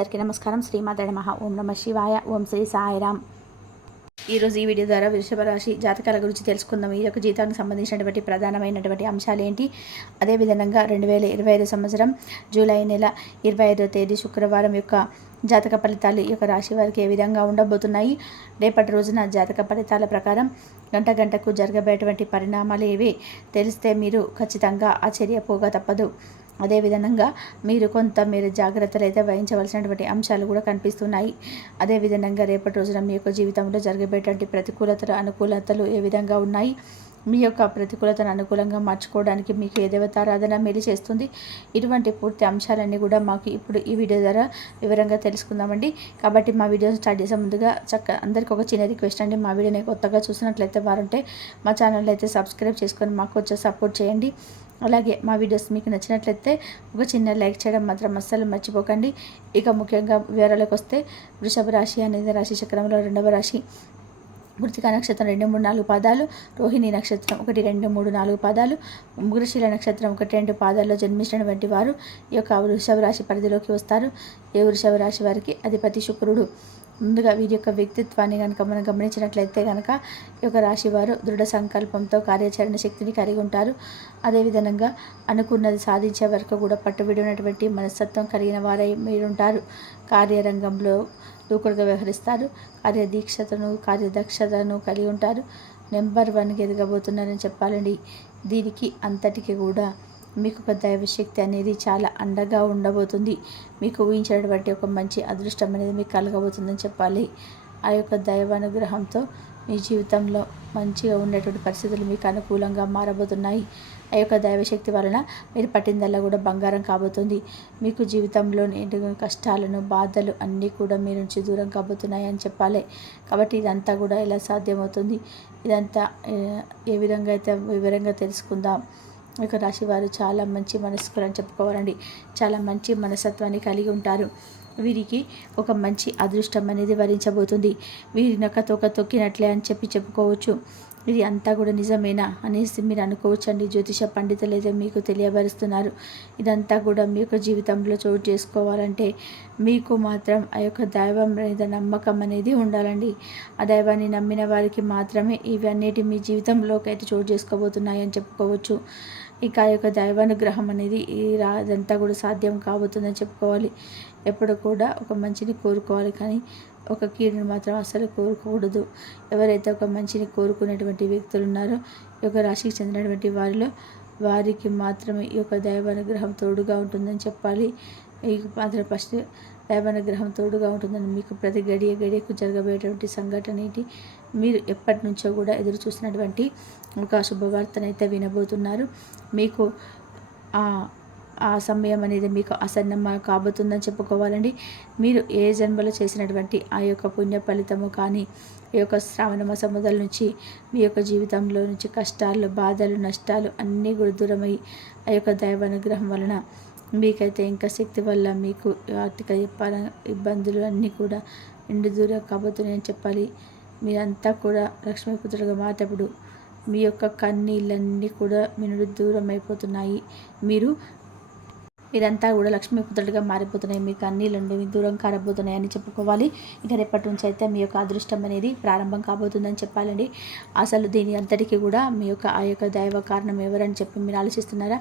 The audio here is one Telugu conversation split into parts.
అందరికీ నమస్కారం. శ్రీమాత నమః. ఓం నమ శివాయ. ఓం శ్రీ సాయిరామ్. ఈరోజు ఈ వీడియో ద్వారా వృషభ రాశి జాతకాల గురించి తెలుసుకుందాం. ఈ యొక్క జీవితానికి సంబంధించినటువంటి ప్రధానమైనటువంటి అంశాలు ఏంటి, అదేవిధంగా 2025 సంవత్సరం జూలై నెల 25వ తేదీ శుక్రవారం యొక్క జాతక ఫలితాలు ఈ యొక్క రాశి వారికి ఏ విధంగా ఉండబోతున్నాయి, రేపటి రోజున జాతక ఫలితాల ప్రకారం గంట గంటకు జరగబోయేటువంటి పరిణామాలు ఏవి తెలిస్తే మీరు ఖచ్చితంగా ఆశ్చర్యపోగా తప్పదు. అదేవిధంగా మీరు కొంతమేర జాగ్రత్తలు అయితే వహించవలసినటువంటి అంశాలు కూడా కనిపిస్తున్నాయి. అదేవిధంగా రేపటి రోజున మీ యొక్క జీవితంలో జరగబోయేటువంటి ప్రతికూలతలు అనుకూలతలు ఏ విధంగా ఉన్నాయి, మీ యొక్క ప్రతికూలతను అనుకూలంగా మార్చుకోవడానికి మీకు ఏ దేవతారాధన మేలు చేస్తుంది, ఇటువంటి పూర్తి అంశాలన్నీ కూడా మాకు ఇప్పుడు ఈ వీడియో ద్వారా వివరంగా తెలుసుకుందామండి. కాబట్టి మా వీడియో స్టార్ట్ చేసే ముందుగా అందరికీ ఒక చిన్న రిక్వెస్ట్ అండి. మా వీడియోని కొత్తగా చూసినట్లయితే వారుంటే మా ఛానల్ అయితే సబ్స్క్రైబ్ చేసుకొని మాకు వచ్చే సపోర్ట్ చేయండి. అలాగే మా వీడియోస్ మీకు నచ్చినట్లయితే ఒక చిన్న లైక్ చేయడం మాత్రం అస్సలు మర్చిపోకండి. ఇక ముఖ్యంగా వివరాలకు వస్తే, వృషభ రాశి అనేది రాశి చక్రంలో 2వ రాశి. కృతికా నక్షత్రం 2, 3, 4 పాదాలు, రోహిణి నక్షత్రం 1, 2, 3, 4 పాదాలు, మృగశిర నక్షత్రం 1, 2 పాదాల్లో జన్మించినటువంటి వారు ఈ యొక్క వృషభ రాశి పరిధిలోకి వస్తారు. ఈ వృషభ రాశి వారికి అధిపతి శుక్రుడు. ముందుగా వీరి యొక్క వ్యక్తిత్వాన్ని కనుక మనం గమనించినట్లయితే కనుక ఈ యొక్క రాశి వారు దృఢ సంకల్పంతో కార్యాచరణ శక్తిని కలిగి ఉంటారు. అదేవిధంగా అనుకున్నది సాధించే వరకు కూడా పట్టుబడినటువంటి మనస్తత్వం కలిగిన వారై మీరుంటారు. కార్యరంగంలో దూకుడుగా వ్యవహరిస్తారు. కార్యదక్షతను కలిగి ఉంటారు. నెంబర్ 1కి ఎదగబోతున్నారని చెప్పాలండి. దీనికి అంతటికి కూడా మీకు ఒక దైవశక్తి అనేది చాలా అండగా ఉండబోతుంది. మీకు ఊహించినటువంటి ఒక మంచి అదృష్టం అనేది మీకు కలగబోతుందని చెప్పాలి. ఆ యొక్క దైవానుగ్రహంతో మీ జీవితంలో మంచిగా ఉండేటువంటి పరిస్థితులు మీకు అనుకూలంగా మారబోతున్నాయి. ఆ యొక్క దైవశక్తి వలన మీరు పట్టిందల్లా కూడా బంగారం కాబోతుంది. మీకు జీవితంలో కష్టాలను బాధలు అన్నీ కూడా మీ నుంచి దూరం కాబోతున్నాయి అని చెప్పాలి. కాబట్టి ఇదంతా కూడా ఎలా సాధ్యమవుతుంది, ఇదంతా ఏ విధంగా అయితే వివరంగా తెలుసుకుందాం. ఈ యొక్క రాశి వారు చాలా మంచి మనస్కులు అని చెప్పుకోవాలండి. చాలా మంచి మనస్తత్వాన్ని కలిగి ఉంటారు. వీరికి ఒక మంచి అదృష్టం అనేది వరించబోతుంది. వీరిని ఒక తోక తొక్కినట్లే అని చెప్పుకోవచ్చు. ఇది అంతా కూడా నిజమేనా అనేసి మీరు అనుకోవచ్చండి. జ్యోతిష పండితులు అయితే మీకు తెలియబరుస్తున్నారు. ఇదంతా కూడా మీ యొక్క జీవితంలో చోటు చేసుకోవాలంటే మీకు మాత్రం ఆ యొక్క దైవం మీద నమ్మకం అనేది ఉండాలండి. ఆ దైవాన్ని నమ్మిన వారికి మాత్రమే ఇవన్నిటి మీ జీవితంలోకి అయితే చోటు చేసుకోబోతున్నాయి అని చెప్పుకోవచ్చు. ఇక ఆ యొక్క దైవానుగ్రహం అనేది అదంతా కూడా సాధ్యం కాబోతుందని చెప్పుకోవాలి. ఎప్పుడు కూడా ఒక మంచిని కోరుకోవాలి, కానీ ఒక కీడుని మాత్రం అస్సలు కోరుకోకూడదు. ఎవరైతే ఒక మంచిని కోరుకునేటువంటి వ్యక్తులు ఉన్నారో ఈ యొక్క రాశికి చెందినటువంటి వారికి మాత్రమే ఈ యొక్క దైవానుగ్రహం తోడుగా ఉంటుందని చెప్పాలి. మీకు మాత్రం ఫస్ట్ దైవానుగ్రహం తోడుగా ఉంటుందని మీకు ప్రతి గడియకు జరగబోయేటువంటి సంఘటన ఏంటి, మీరు ఎప్పటి నుంచో కూడా ఎదురు చూసినటువంటి ఒక శుభవార్తనైతే వినబోతున్నారు. మీకు ఆ సమయం అనేది మీకు ఆసన్నం కాబోతుందని చెప్పుకోవాలండి. మీరు ఏ జన్మలో చేసినటువంటి ఆ యొక్క పుణ్య ఫలితము కానీ ఈ యొక్క శ్రావణ మాసం మొదల నుంచి మీ యొక్క జీవితంలో నుంచి కష్టాలు, బాధలు, నష్టాలు అన్నీ కూడా దూరమై ఆ యొక్క దైవానుగ్రహం వలన మీకైతే ఇంకా శక్తి వల్ల మీకు ఆర్థిక ఇబ్బందులు అన్నీ కూడా దూరం కాబోతున్నాయని చెప్పాలి. మీరంతా కూడా లక్ష్మీపుత్రుడుగా మారేటప్పుడు మీ యొక్క కన్నీళ్ళన్నీ కూడా మీ నుండి దూరం అయిపోతున్నాయి. మీరంతా కూడా లక్ష్మీపుత్రుడిగా మారిపోతున్నాయి. మీకు అన్నిళ్ళండి దూరం కారబోతున్నాయి అని చెప్పుకోవాలి. ఇక రేపటి నుంచి అయితే మీ యొక్క అదృష్టం అనేది ప్రారంభం కాబోతుందని చెప్పాలండి. అసలు దీని అంతటికీ కూడా మీ యొక్క ఆ యొక్క దైవ కారణం ఎవరని చెప్పి మీరు ఆలోచిస్తున్నారా?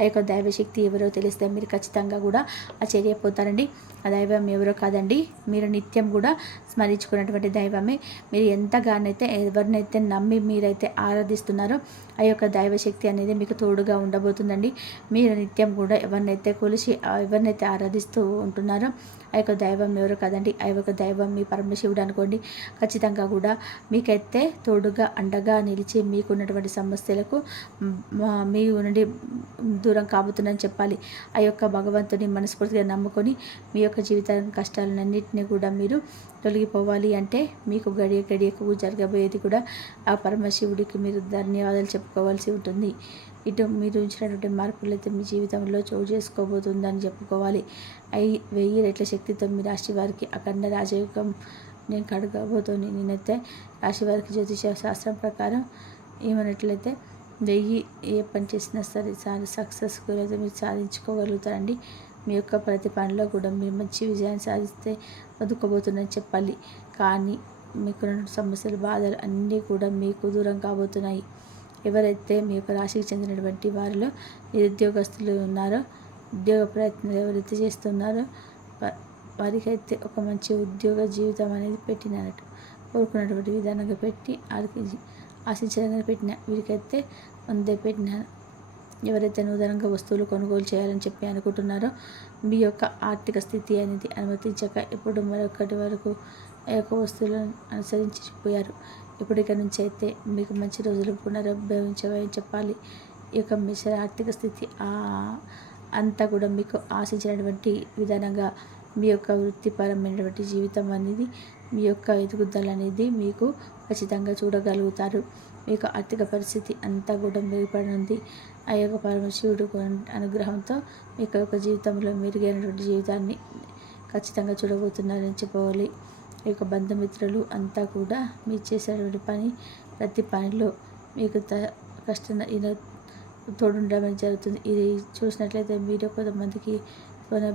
ఆ యొక్క దైవశక్తి ఎవరో తెలిస్తే మీరు ఖచ్చితంగా కూడా ఆశ్చర్యపోతారండి. ఆ దైవం ఎవరో కాదండి, మీరు నిత్యం కూడా స్మరించుకున్నటువంటి దైవమే. మీరు ఎంతగానైతే ఎవరినైతే నమ్మి మీరైతే ఆరాధిస్తున్నారో ఆ యొక్క దైవశక్తి అనేది మీకు తోడుగా ఉండబోతుందండి. మీరు నిత్యం కూడా ఎవరినైతే ఆరాధిస్తూ ఉంటున్నారో ఆ యొక్క దైవం ఎవరో కాదండి, ఆ యొక్క దైవం మీ పరమశివుడు అనుకోండి. ఖచ్చితంగా కూడా మీకైతే తోడుగా అండగా నిలిచి మీకున్నటువంటి సమస్యలకు మీ నుండి దూరం కాబోతుందని చెప్పాలి. ఆ యొక్క భగవంతుని మనస్ఫూర్తిగా నమ్ముకొని మీ యొక్క జీవిత కష్టాలన్నింటినీ కూడా మీరు తొలగిపోవాలి అంటే మీకు గడియకు జరగబోయేది కూడా ఆ పరమశివుడికి మీరు ధన్యవాదాలు చెప్పుకోవాల్సి ఉంటుంది. ఇటు మీరు ఉంచినటువంటి మార్పులు అయితే మీ జీవితంలో చోటు చేసుకోబోతుందని చెప్పుకోవాలి. 1000 రెట్ల శక్తితో మీ రాశి వారికి అఖండ రాజయోగం నేను కడగబోతోని. నేనైతే రాశి వారికి జ్యోతిష శాస్త్రం ప్రకారం ఏమన్నట్లయితే 1000 ఏ పని చేసినా సరే చాలా సక్సెస్ఫుల్ అయితే మీరు సాధించుకోగలుగుతారండి. మీ యొక్క ప్రతి పనిలో కూడా మీరు మంచి విజయాన్ని సాధిస్తే బతుకోబోతుందని చెప్పాలి. కానీ మీకున్న సమస్యలు, బాధలు అన్నీ కూడా మీకు దూరం కాబోతున్నాయి. ఎవరైతే మీ యొక్క రాశికి చెందినటువంటి వారిలో నిరుద్యోగస్తులు ఉన్నారో, ఉద్యోగ ప్రయత్నాలు ఎవరైతే చేస్తున్నారో వారికైతే ఒక మంచి ఉద్యోగ జీవితం అనేది పెట్టినట్టు కోరుకున్నటువంటి విధానంగా పెట్టి ఆశించడంగా పెట్టిన వీరికైతే ముందే పెట్టినాను. ఎవరైతే నూతనంగా వస్తువులు కొనుగోలు చేయాలని చెప్పి అనుకుంటున్నారో మీ యొక్క ఆర్థిక స్థితి అనేది అనుమతించక ఇప్పుడు మరొకటి వరకు ఆ యొక్క వస్తువులను అనుసరించిపోయారు. ఇప్పుడు ఇక నుంచి అయితే మీకు మంచి రోజులు పునరుద్భవించవని చెప్పాలి. ఈ యొక్క మిశ్ర ఆర్థిక స్థితి అంతా కూడా మీకు ఆశించినటువంటి విధానంగా మీ యొక్క వృత్తిపరమైనటువంటి జీవితం అనేది, మీ యొక్క ఎదుగుదల అనేది మీకు ఖచ్చితంగా చూడగలుగుతారు. మీ యొక్క ఆర్థిక పరిస్థితి అంతా కూడా మెరుగుపడనుంది. ఆ యొక్క పరమశివుడు అనుగ్రహంతో మీ యొక్క జీవితంలో మెరుగైనటువంటి జీవితాన్ని ఖచ్చితంగా చూడబోతున్నారని చెప్పవాలి. ఈ యొక్క బంధుమిత్రులు అంతా కూడా మీరు చేసేటువంటి ప్రతి పనిలో మీకు కష్టం తోడుండడం జరుగుతుంది. ఇది చూసినట్లయితే మీరు కొంతమందికి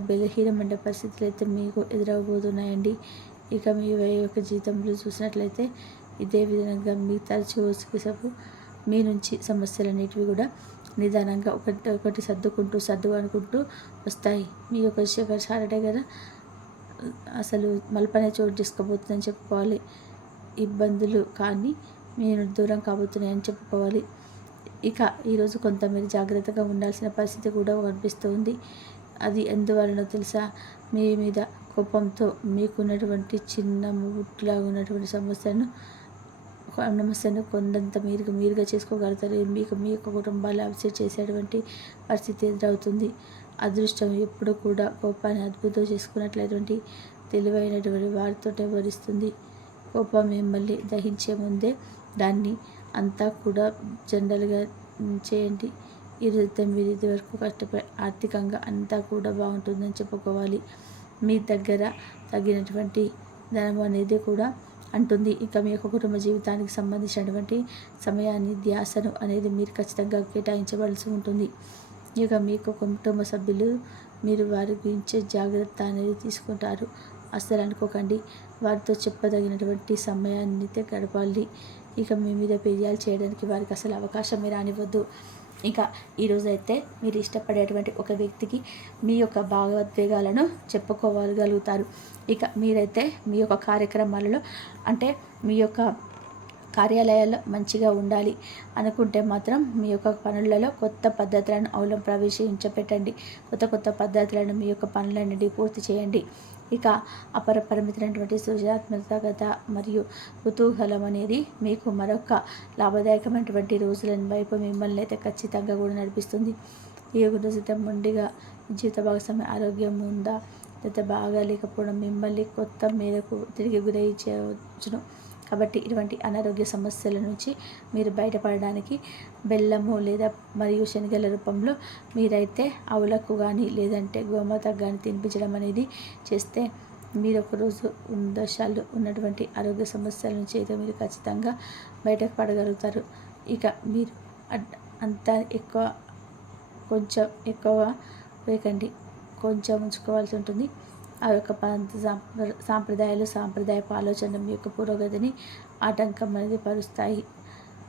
బలహీనమైన పరిస్థితులు అయితే మీకు ఎదురవబోతున్నాయండి. ఇక మీ యొక్క జీవితంలో చూసినట్లయితే ఇదే విధంగా మీ తరచు మీ నుంచి సమస్యలు అనేటివి కూడా నిదానంగా ఒకటి సర్దుకుంటూ వస్తాయి. మీ యొక్క సాటర్డే కదా అసలు మల్పనే చోటు చేసుకోబోతుందని చెప్పుకోవాలి. ఇబ్బందులు కానీ మీరు దూరం కాబోతున్నాయని చెప్పుకోవాలి. ఇక ఈరోజు కొంత మీరు జాగ్రత్తగా ఉండాల్సిన పరిస్థితి కూడా కనిపిస్తుంది. అది ఎందువలనో తెలుసా? మీ మీద కోపంతో మీకున్నటువంటి చిన్న ముట్టులా ఉన్నటువంటి సమస్యను కొండంత మీరుగా చేసుకోగలుగుతారు. మీకు మీ యొక్క కుటుంబాలు అప్సెట్ చేసేటువంటి పరిస్థితి ఎదురవుతుంది. అదృష్టం ఎప్పుడు కూడా కోపాన్ని అద్భుతం చేసుకున్నట్లయినటువంటి తెలివైనటువంటి వారితో వ్యవహరిస్తుంది. కోపం మిమ్మల్ని దహించే ముందే దాన్ని అంతా కూడా జనరల్గా చేయండి. మీరు ఇది వరకు కష్టపడి ఆర్థికంగా అంతా కూడా బాగుంటుందని చెప్పుకోవాలి. మీ దగ్గర తగినటువంటి ధనం అనేది కూడా అంటుంది. ఇంకా మీ యొక్క కుటుంబ జీవితానికి సంబంధించినటువంటి సమయాన్ని, ధ్యాసను అనేది మీరు ఖచ్చితంగా కేటాయించవలసి ఉంటుంది. ఇక మీ యొక్క కుటుంబ సభ్యులు మీరు వారి గురించి జాగ్రత్త అనేది తీసుకుంటారు. అస్సలు అనుకోకండి. వారితో చెప్పదగినటువంటి సమయాన్ని గడపాలి. ఇక మీ మీద ఫిర్యాదు చేయడానికి వారికి అసలు అవకాశం మీరు రానివ్వద్దు. ఇంకా ఈరోజైతే మీరు ఇష్టపడేటువంటి ఒక వ్యక్తికి మీ యొక్క భావోద్వేగాలను చెప్పుకోగలుగుతారు. ఇక మీరైతే మీ యొక్క కార్యక్రమాలలో అంటే మీ యొక్క కార్యాలయాల్లో మంచిగా ఉండాలి అనుకుంటే మాత్రం మీ యొక్క పనులలో కొత్త పద్ధతులను ప్రవేశించపెట్టండి. కొత్త పద్ధతులను మీ యొక్క పనులన్నిటి పూర్తి చేయండి. ఇక అపరిమితమైనటువంటి సృజనాత్మకత మరియు కుతూహలం అనేది మీకు మరొక లాభదాయకమైనటువంటి రోజుల వైపు మిమ్మల్ని అయితే ఖచ్చితంగా కూడా నడిపిస్తుంది. ఈ రోజు మొండిగా జీవిత భాగస్వామి ఆరోగ్యం ఉందా లేదా బాగా లేకపోవడం మిమ్మల్ని కొత్త మేరకు తిరిగి గురయించవచ్చును. కాబట్టి ఇటువంటి అనారోగ్య సమస్యల నుంచి మీరు బయటపడడానికి బెల్లము లేదా మరియు శనగల రూపంలో మీరైతే ఆవులకు కానీ లేదంటే గోమాతకు కానీ తినిపించడం అనేది చేస్తే మీరు ఒకరోజు దశాలు ఉన్నటువంటి ఆరోగ్య సమస్యల నుంచి అయితే మీరు ఖచ్చితంగా బయటకు పడగలుగుతారు. ఇక మీరు అంతా కొంచెం ఎక్కువ వేయకండి, కొంచెం ఉంచుకోవాల్సి ఉంటుంది. ఆ యొక్క సాంప్రదాయపు ఆలోచనలు మీ యొక్క పురోగతిని ఆటంకం అనేది పరుస్తాయి.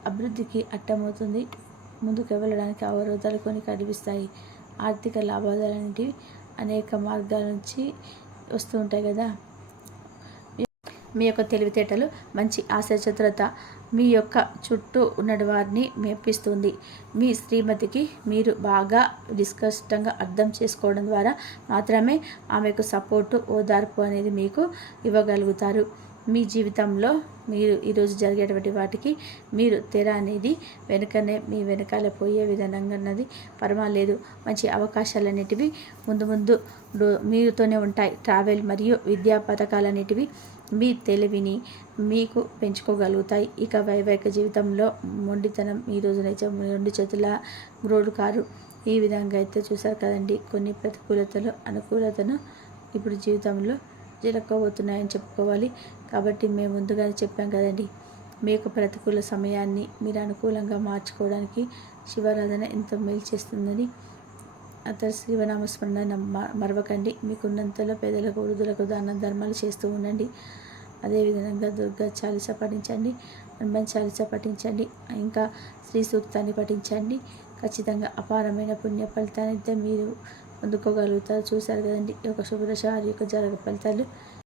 అభివృద్ధికి అడ్డమవుతుంది. ముందుకు వెళ్ళడానికి అవరోధాలు కొన్ని కనిపిస్తాయి. ఆర్థిక లాభాలు అనేటివి అనేక మార్గాల నుంచి వస్తూ ఉంటాయి కదా. మీ యొక్క తెలివితేటలు, మంచి ఆశచతురత మీ యొక్క చుట్టూ ఉన్న వారిని మెప్పిస్తుంది. మీ శ్రీమతికి మీరు బాగా నిష్కష్టంగా అర్థం చేసుకోవడం ద్వారా మాత్రమే ఆమెకు సపోర్టు, ఓదార్పు అనేది మీకు ఇవ్వగలుగుతారు. మీ జీవితంలో మీరు ఈరోజు జరిగేటువంటి వాటికి మీరు తెర అనేది మీ వెనకాల పోయే విధానంగా అన్నది పర్వాలేదు. మంచి అవకాశాలు అనేటివి ముందు మీరుతోనే ఉంటాయి. ట్రావెల్ మరియు విద్యా పథకాలు అనేటివి మీ తెలివిని మీకు పెంచుకోగలుగుతాయి. ఇక వైవాహిక జీవితంలో మొండితనం ఈ రోజునైతే 2 చేతుల గ్రోడు కారు. ఈ విధంగా అయితే చూసారు కదండి. కొన్ని ప్రతికూలతలు, అనుకూలతను ఇప్పుడు జీవితంలో జరగబోతున్నాయని చెప్పుకోవాలి. కాబట్టి మేము ముందుగానే చెప్పాం కదండి, మీ యొక్క ప్రతికూల సమయాన్ని మీరు అనుకూలంగా మార్చుకోవడానికి శివారాధన ఎంతో మేలు చేస్తుందని. అతని శివనామస్మరణ మరవకండి. మీకున్నంతలో పేదలకు వృద్ధులకు దాన ధర్మాలు చేస్తూ ఉండండి. అదేవిధంగా దుర్గా చాలీస పఠించండి, హనుమాన్ చాలీస పఠించండి, ఇంకా శ్రీ సూక్తాన్ని పఠించండి. ఖచ్చితంగా అపారమైన పుణ్య ఫలితాన్ని అయితే మీరు పొందుకోగలుగుతారు. చూశారు కదండి ఈ యొక్క శుభదశ వారి యొక్క జాతక ఫలితాలు.